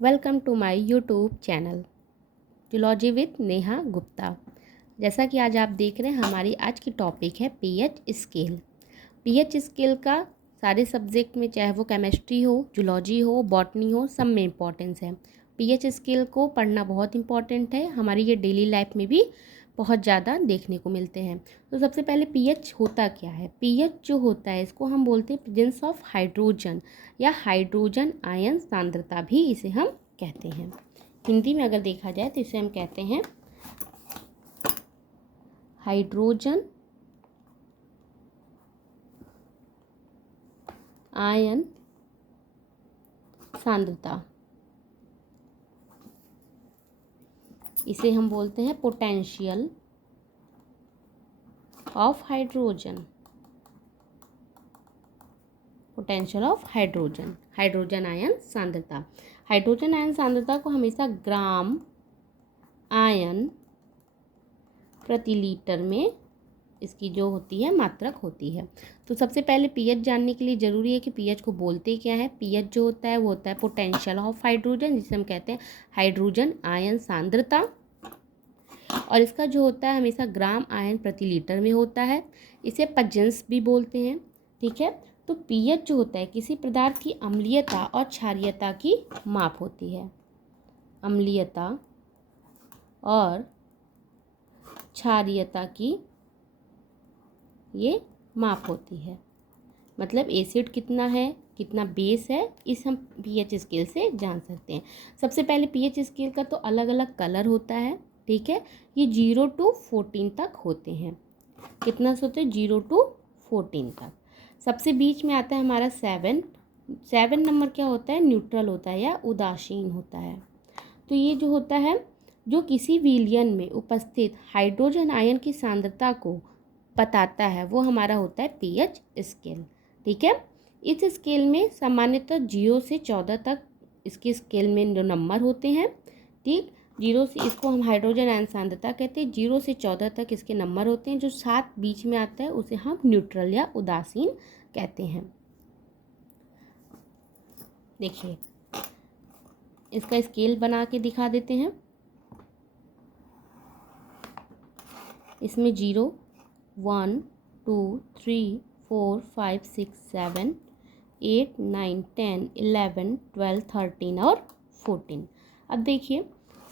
Welcome to my YouTube channel zoology with Neha Gupta. जैसा कि आज आप देख रहे हैं, हमारी आज की टॉपिक है पीएच स्केल। पीएच स्केल का सारे सब्जेक्ट में, चाहे वो केमिस्ट्री हो, जूलॉजी हो, बॉटनी हो, सब में इम्पॉर्टेंस है। पीएच स्केल को पढ़ना बहुत इंपॉर्टेंट है, हमारी ये डेली लाइफ में भी बहुत ज़्यादा देखने को मिलते हैं। तो सबसे पहले पीएच होता क्या है? पीएच जो होता है, इसको हम बोलते हैं प्रेजेंस ऑफ हाइड्रोजन या हाइड्रोजन आयन सांद्रता भी इसे हम कहते हैं। हिंदी में अगर देखा जाए तो इसे हम कहते हैं हाइड्रोजन आयन सांद्रता। इसे हम बोलते हैं potential of hydrogen. Potential of hydrogen, hydrogen ion सांद्रता। हाइड्रोजन आयन सांद्रता को हमेशा ग्राम आयन प्रति लीटर में इसकी जो होती है मात्रक होती है। तो सबसे पहले पीएच जानने के लिए ज़रूरी है कि पीएच को बोलते क्या है। पीएच जो होता है वो होता है पोटेंशियल ऑफ हाइड्रोजन, जिसे हम कहते हैं हाइड्रोजन आयन सांद्रता, और इसका जो होता है हमेशा ग्राम आयन प्रति लीटर में होता है। इसे पजेंस भी बोलते हैं, ठीक है। तो पीएच जो होता है किसी पदार्थ की अम्लीयता और क्षारीयता की माप होती है। अम्लीयता और क्षारीयता की ये माप होती है, मतलब एसिड कितना है, कितना बेस है, इस हम पीएच स्केल से जान सकते हैं। सबसे पहले पीएच स्केल का तो अलग अलग कलर होता है, ठीक है। ये 0 to 14 तक होते हैं। कितना से होते हैं? 0 to 14 तक। सबसे बीच में आता है हमारा 7 नंबर क्या होता है? न्यूट्रल होता है या उदासीन होता है। तो ये जो होता है, जो किसी विलयन में उपस्थित हाइड्रोजन आयन की सांद्रता को बताता है, वो हमारा होता है पीएच स्केल, ठीक है। इस स्केल में सामान्यतः 0 से 14 तक इसके स्केल में जो नंबर होते हैं, ठीक। 0 से, इसको हम हाइड्रोजन आयन सांद्रता कहते हैं। 0 से 14 तक इसके नंबर होते हैं। जो 7 बीच में आता है उसे हम न्यूट्रल या उदासीन कहते हैं। देखिए, इसका स्केल बना के दिखा देते हैं। इसमें 0, 1, 2, 3, 4, 5, 6, 7, 8, 9, 10, 11, 12, 13 और 14। अब देखिए,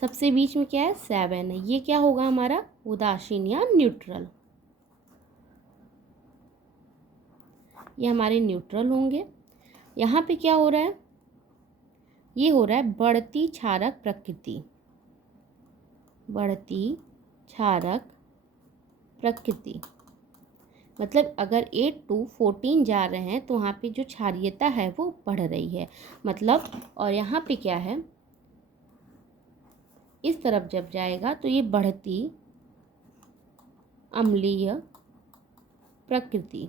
सबसे बीच में क्या है? 7 है। ये क्या होगा हमारा? उदासीन या न्यूट्रल। ये हमारे न्यूट्रल होंगे। यहाँ पे क्या हो रहा है? ये हो रहा है बढ़ती क्षारक प्रकृति। बढ़ती क्षारक प्रकृति मतलब अगर 8 to 14 जा रहे हैं तो वहाँ पे जो क्षारीयता है वो बढ़ रही है, मतलब। और यहाँ पे क्या है? इस तरफ जब जाएगा तो ये बढ़ती अम्लीय प्रकृति,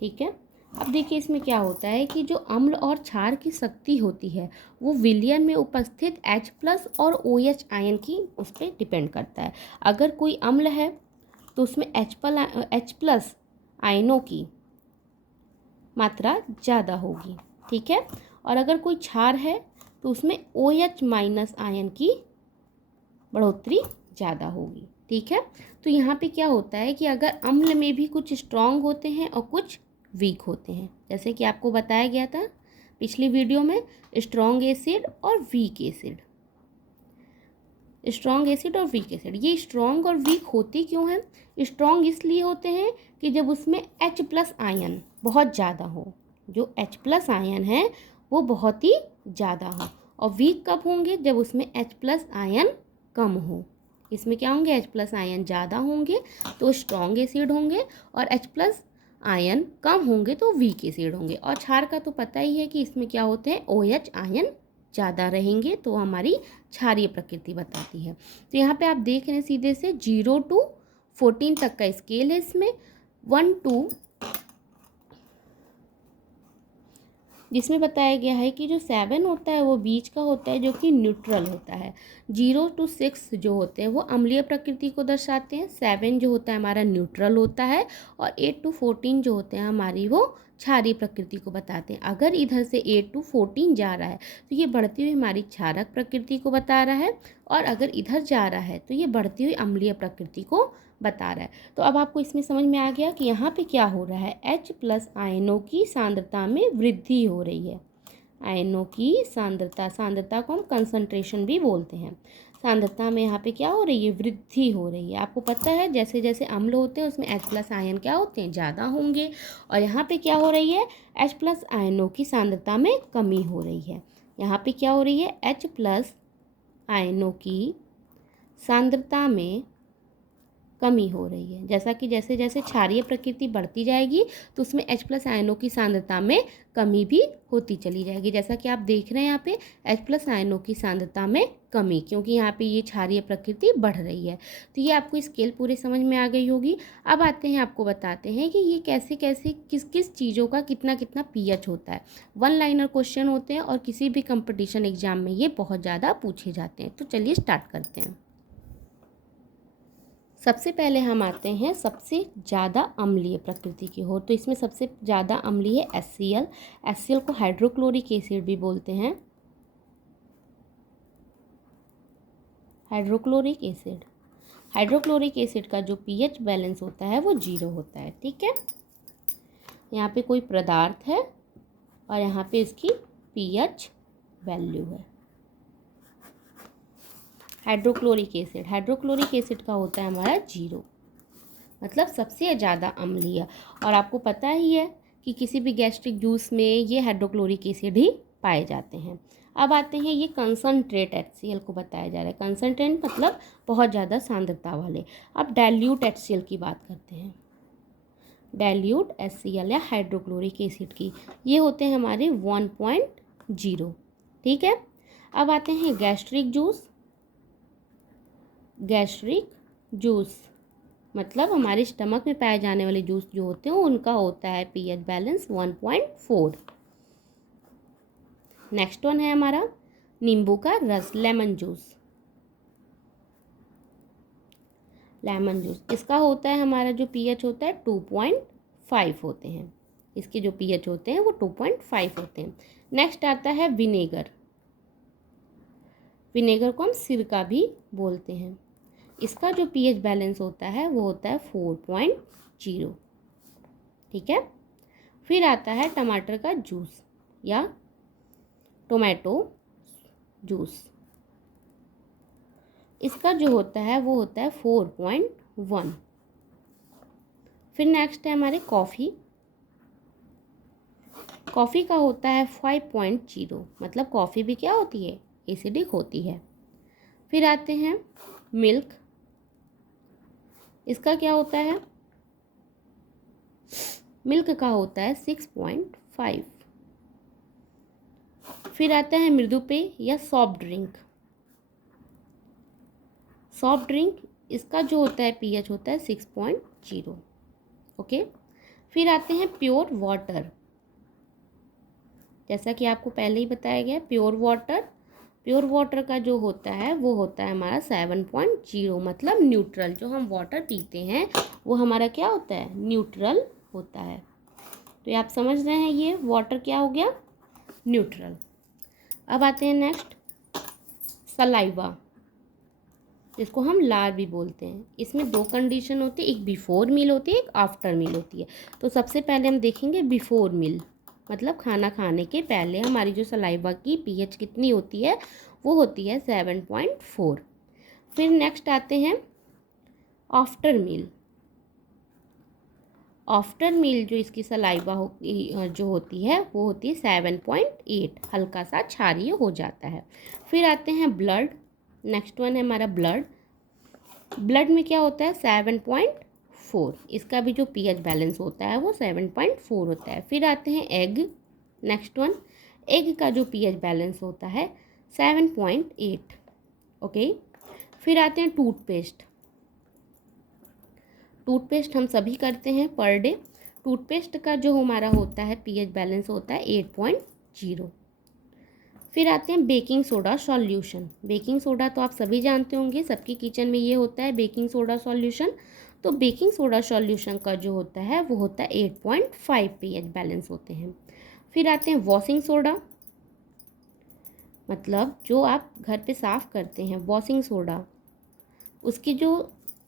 ठीक है। अब देखिए, इसमें क्या होता है कि जो अम्ल और क्षार की शक्ति होती है वो विलयन में उपस्थित H+ और OH आयन की उस पर डिपेंड करता है। अगर कोई अम्ल है तो उसमें H+ आयनों की मात्रा ज़्यादा होगी, ठीक है। और अगर कोई क्षार है तो उसमें OH- आयन की बढ़ोतरी ज़्यादा होगी, ठीक है। तो यहाँ पे क्या होता है कि अगर अम्ल में भी कुछ स्ट्रॉन्ग होते हैं और कुछ वीक होते हैं, जैसे कि आपको बताया गया था पिछली वीडियो में, स्ट्रॉन्ग एसिड और वीक एसिड। स्ट्रॉन्ग एसिड और वीक एसिड, ये स्ट्रॉन्ग और वीक होते क्यों हैं? स्ट्रॉन्ग इसलिए होते हैं कि जब उसमें H+ आयन बहुत ज़्यादा हो। जो H+ आयन है वो बहुत ही ज़्यादा हो। और वीक कब होंगे? जब उसमें H+ आयन कम हो। इसमें क्या होंगे? H+ आयन ज़्यादा होंगे तो स्ट्रॉन्ग एसिड होंगे, और H+ आयन कम होंगे तो वीक एसिड होंगे। और क्षार का तो पता ही है कि इसमें क्या होते हैं? OH आयन ज़्यादा रहेंगे तो हमारी क्षारीय प्रकृति बताती है। तो यहाँ पे आप देख रहे हैं सीधे से 0 to 14 तक का स्केल है। इसमें 1 to जिसमें बताया गया है कि जो 7 होता है वो बीच का होता है जो कि न्यूट्रल होता है। 0 to 6 जो होते हैं वो अम्लीय प्रकृति को दर्शाते हैं। 7 जो होता है हमारा न्यूट्रल होता है और 8 to 14 जो होते हैं हमारी वो क्षारीय प्रकृति को बताते हैं। अगर इधर से 8 to 14 जा रहा है तो ये बढ़ती हुई हमारी क्षारक प्रकृति को बता रहा है, और अगर इधर जा रहा है तो ये बढ़ती हुई अम्लीय प्रकृति को बता रहा है। तो अब आपको इसमें समझ में आ गया कि यहाँ पे क्या हो रहा है, H+ आयनों की सांद्रता में वृद्धि हो रही है। आयनों की सांद्रता को हम कंसंट्रेशन भी बोलते हैं। सांद्रता में यहाँ पे क्या हो रही है, वृद्धि हो रही है। आपको पता है जैसे जैसे अम्ल होते हैं उसमें H+ आयन क्या होते हैं, ज़्यादा होंगे, और यहाँ पे क्या हो रही है, H+ आयनों की सांद्रता में कमी हो रही है। यहाँ पे क्या हो रही है, H+ आयनों की सांद्रता में कमी हो रही है। जैसा कि जैसे जैसे क्षारीय प्रकृति बढ़ती जाएगी तो उसमें H+ आयनों की सांद्रता में कमी भी होती चली जाएगी। जैसा कि आप देख रहे हैं यहाँ पे H+ आयनों की सांद्रता में कमी, क्योंकि यहाँ पे ये क्षारीय प्रकृति बढ़ रही है। तो ये आपको स्केल पूरी समझ में आ गई होगी। अब आते हैं, आपको बताते हैं कि ये कैसे कैसे किस किस चीज़ों का कितना कितना pH होता है। 1 लाइनर क्वेश्चन होते हैं और किसी भी कंपटीशन एग्जाम में ये बहुत ज़्यादा पूछे जाते हैं। तो चलिए स्टार्ट करते हैं। सबसे पहले हम आते हैं सबसे ज़्यादा अम्लीय प्रकृति की ओर। तो इसमें सबसे ज़्यादा अम्लीय है HCl। HCl को हाइड्रोक्लोरिक एसिड भी बोलते हैं। हाइड्रोक्लोरिक एसिड, हाइड्रोक्लोरिक एसिड का जो pH बैलेंस होता है वो 0 होता है। ठीक है, यहाँ पे कोई पदार्थ है और यहाँ पे इसकी pH वैल्यू है। हाइड्रोक्लोरिक एसिड का होता है हमारा 0, मतलब सबसे ज़्यादा अम्लीय। और आपको पता ही है कि किसी भी गैस्ट्रिक जूस में ये हाइड्रोक्लोरिक एसिड ही पाए जाते हैं। अब आते हैं, ये कंसनट्रेट HCl को बताया जा रहा है। कंसनट्रेट मतलब बहुत ज़्यादा सांद्रता वाले। अब डाइल्यूट HCl की बात करते हैं। डाइल्यूट HCl या हाइड्रोक्लोरिक एसिड की, ये होते हैं हमारे 1.0। ठीक है, अब आते हैं गैस्ट्रिक जूस मतलब हमारे स्टमक में पाए जाने वाले जूस जो होते हैं उनका होता है pH बैलेंस 1.4। नेक्स्ट वन है हमारा नींबू का रस, लेमन जूस। इसका होता है हमारा जो pH होता है 2.5 होते हैं। इसके जो pH होते हैं वो 2.5 होते हैं। नेक्स्ट आता है विनेगर को हम सिरका भी बोलते हैं। इसका जो pH बैलेंस होता है वो होता है 4.0। ठीक है, फिर आता है टमाटर का जूस या टोमेटो जूस। इसका जो होता है वो होता है 4.1। फिर नेक्स्ट है हमारे कॉफ़ी का होता है 5.0, मतलब कॉफ़ी भी क्या होती है, एसिडिक होती है। फिर आते हैं मिल्क, इसका क्या होता है, मिल्क का होता है 6.5। फिर आता है मृदु पेय या सॉफ्ट ड्रिंक, इसका जो होता है pH होता है 6.0। ओके, फिर आते हैं प्योर जैसा कि आपको पहले ही बताया गया, प्योर वाटर का जो होता है वो होता है हमारा 7.0, मतलब न्यूट्रल। जो हम वाटर पीते हैं वो हमारा क्या होता है, न्यूट्रल होता है। तो ये आप समझ रहे हैं, ये वाटर क्या हो गया, न्यूट्रल। अब आते हैं नेक्स्ट सलाइवा, जिसको हम लार भी बोलते हैं। इसमें 2 कंडीशन होती है, एक बिफोर मील होती है, एक आफ्टर मील होती है। तो सबसे पहले हम देखेंगे बिफोर मील, मतलब खाना खाने के पहले हमारी जो सलाइवा की pH कितनी होती है, वो होती है 7.4। फिर नेक्स्ट आते हैं आफ्टर मील जो इसकी सलाइवा जो होती है वो होती है 7.8, हल्का सा क्षारीय हो जाता है। फिर आते हैं ब्लड, नेक्स्ट वन है हमारा ब्लड में क्या होता है 7.4, इसका भी जो pH बैलेंस होता है वो 7.4 होता है। फिर आते हैं एग, नेक्स्ट वन, एग का जो pH बैलेंस होता है 7.8। ओके, फिर आते हैं टूथपेस्ट हम सभी करते हैं पर डे। टूथपेस्ट का जो हमारा होता है pH बैलेंस होता है 0। फिर आते हैं baking soda solution. Baking soda तो आप सभी जानते होंगे, सबके किचन में ये होता है बेकिंग सोडा सॉल्यूशन। तो बेकिंग सोडा सॉल्यूशन का जो होता है वो होता है 8.5 pH बैलेंस होते हैं। फिर आते हैं वॉशिंग सोडा, मतलब जो आप घर पे साफ़ करते हैं वॉशिंग सोडा, उसकी जो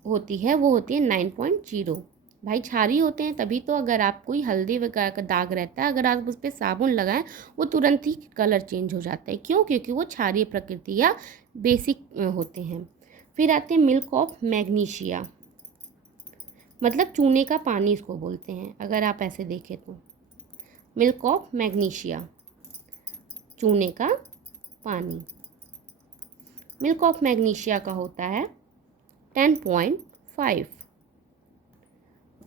होती है वो होती है 9.0। भाई क्षारीय होते हैं तभी तो, अगर आप कोई हल्दी वगैरह का दाग रहता है, अगर आप उस पर साबुन लगाएं वो तुरंत ही कलर चेंज हो जाता है। क्यों? क्योंकि वो क्षारीय प्रकृति या बेसिक होते हैं। फिर आते हैं मिल्क ऑफ मैग्नीशिया, मतलब चूने का पानी इसको बोलते हैं अगर आप ऐसे देखें तो। मिल्क ऑफ मैग्नीशिया, चूने का पानी। मिल्क ऑफ मैग्नीशिया का होता है 10.5।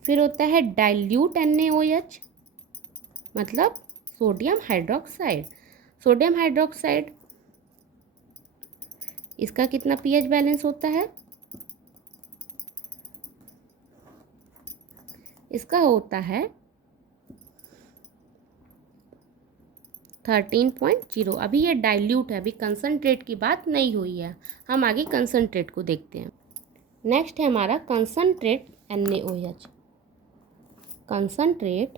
फिर होता है डाइल्यूट NaOH, मतलब सोडियम हाइड्रोक्साइड। सोडियम हाइड्रोक्साइड, इसका कितना pH बैलेंस होता है? इसका होता है 13.0। अभी ये डाइल्यूट है, अभी कंसनट्रेट की बात नहीं हुई है, हम आगे कंसनट्रेट को देखते हैं। नेक्स्ट है हमारा कंसनट्रेट NaOH। कंसनट्रेट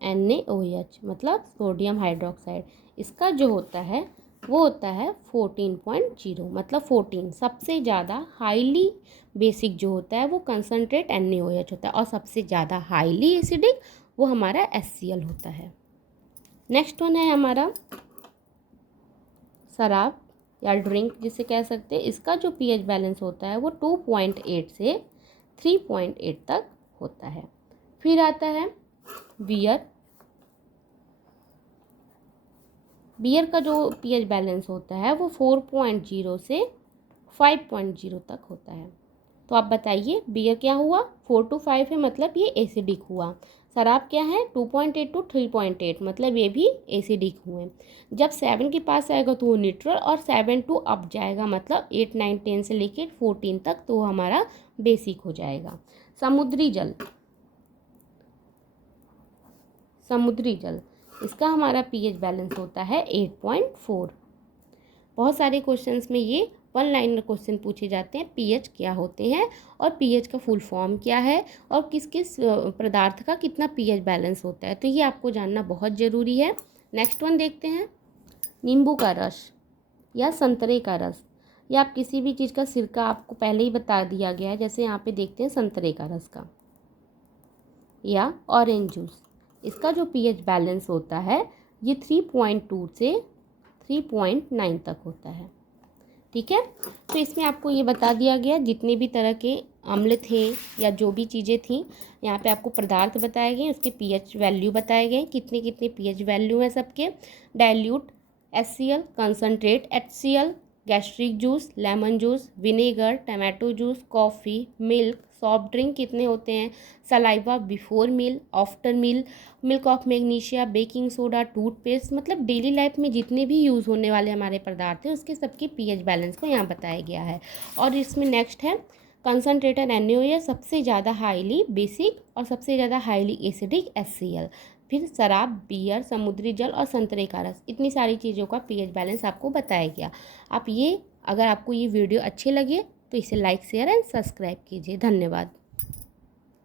NaOH मतलब सोडियम हाइड्रोक्साइड, इसका जो होता है वो होता है 14.0, मतलब 14। सबसे ज़्यादा हाईली बेसिक जो होता है वो कंसनट्रेट NaOH होता है, और सबसे ज़्यादा हाईली एसिडिक वो हमारा HCl होता है। नेक्स्ट वन है हमारा शराब या ड्रिंक जिसे कह सकते हैं। इसका जो pH बैलेंस होता है वो 2.8 से 3.8 तक होता है। फिर आता है बियर। बियर का जो pH बैलेंस होता है वो 4.0 से 5.0 तक होता है। तो आप बताइए बियर क्या हुआ? 4 to 5 है, मतलब ये एसिडिक हुआ। शराब क्या है? 2.8 to 3.8, मतलब ये भी एसिडिक हुए। जब 7 के पास आएगा तो वो न्यूट्रल, और 7 to अप जाएगा, मतलब 8, 9, 10 से लेकर 14 तक, तो हमारा बेसिक हो जाएगा। समुद्री जल, समुद्री जल, इसका हमारा pH बैलेंस होता है 8.4। बहुत सारे क्वेश्चंस में ये 1 लाइनर क्वेश्चन पूछे जाते हैं, pH क्या होते हैं और pH का फुल फॉर्म क्या है और किस किस पदार्थ का कितना pH बैलेंस होता है, तो ये आपको जानना बहुत ज़रूरी है। नेक्स्ट वन देखते हैं, नींबू का रस या संतरे का रस, या आप किसी भी चीज़ का सिरका आपको पहले ही बता दिया गया है, जैसे यहाँ पे देखते हैं संतरे का रस का, या ऑरेंज जूस, इसका जो pH बैलेंस होता है ये 3.2 से 3.9 तक होता है। ठीक है, तो इसमें आपको ये बता दिया गया जितने भी तरह के अम्ल थे या जो भी चीज़ें थी, यहाँ पे आपको पदार्थ बताए गए, उसके pH वैल्यू बताए गए, कितने कितने pH वैल्यू हैं सबके। Dilute HCl, concentrate HCl, gastric juice, lemon juice, vinegar, tomato juice, coffee, milk, soft drink कितने होते हैं, saliva before meal, after meal, milk of magnesia, baking soda, toothpaste, मतलब डेली लाइफ में जितने भी यूज़ होने वाले हमारे पदार्थ हैं उसके सबके pH बैलेंस को यहाँ बताया गया है। और इसमें नेक्स्ट है कंसनट्रेटेड NaOH, सबसे ज़्यादा हाईली बेसिक और सबसे ज़्यादा हाईली एसिडिक HCl। फिर शराब, बियर, समुद्री जल और संतरे का रस, इतनी सारी चीज़ों का pH बैलेंस आपको बताया गया। आप ये, अगर आपको ये वीडियो अच्छे लगे तो इसे लाइक, शेयर एंड सब्सक्राइब कीजिए। धन्यवाद।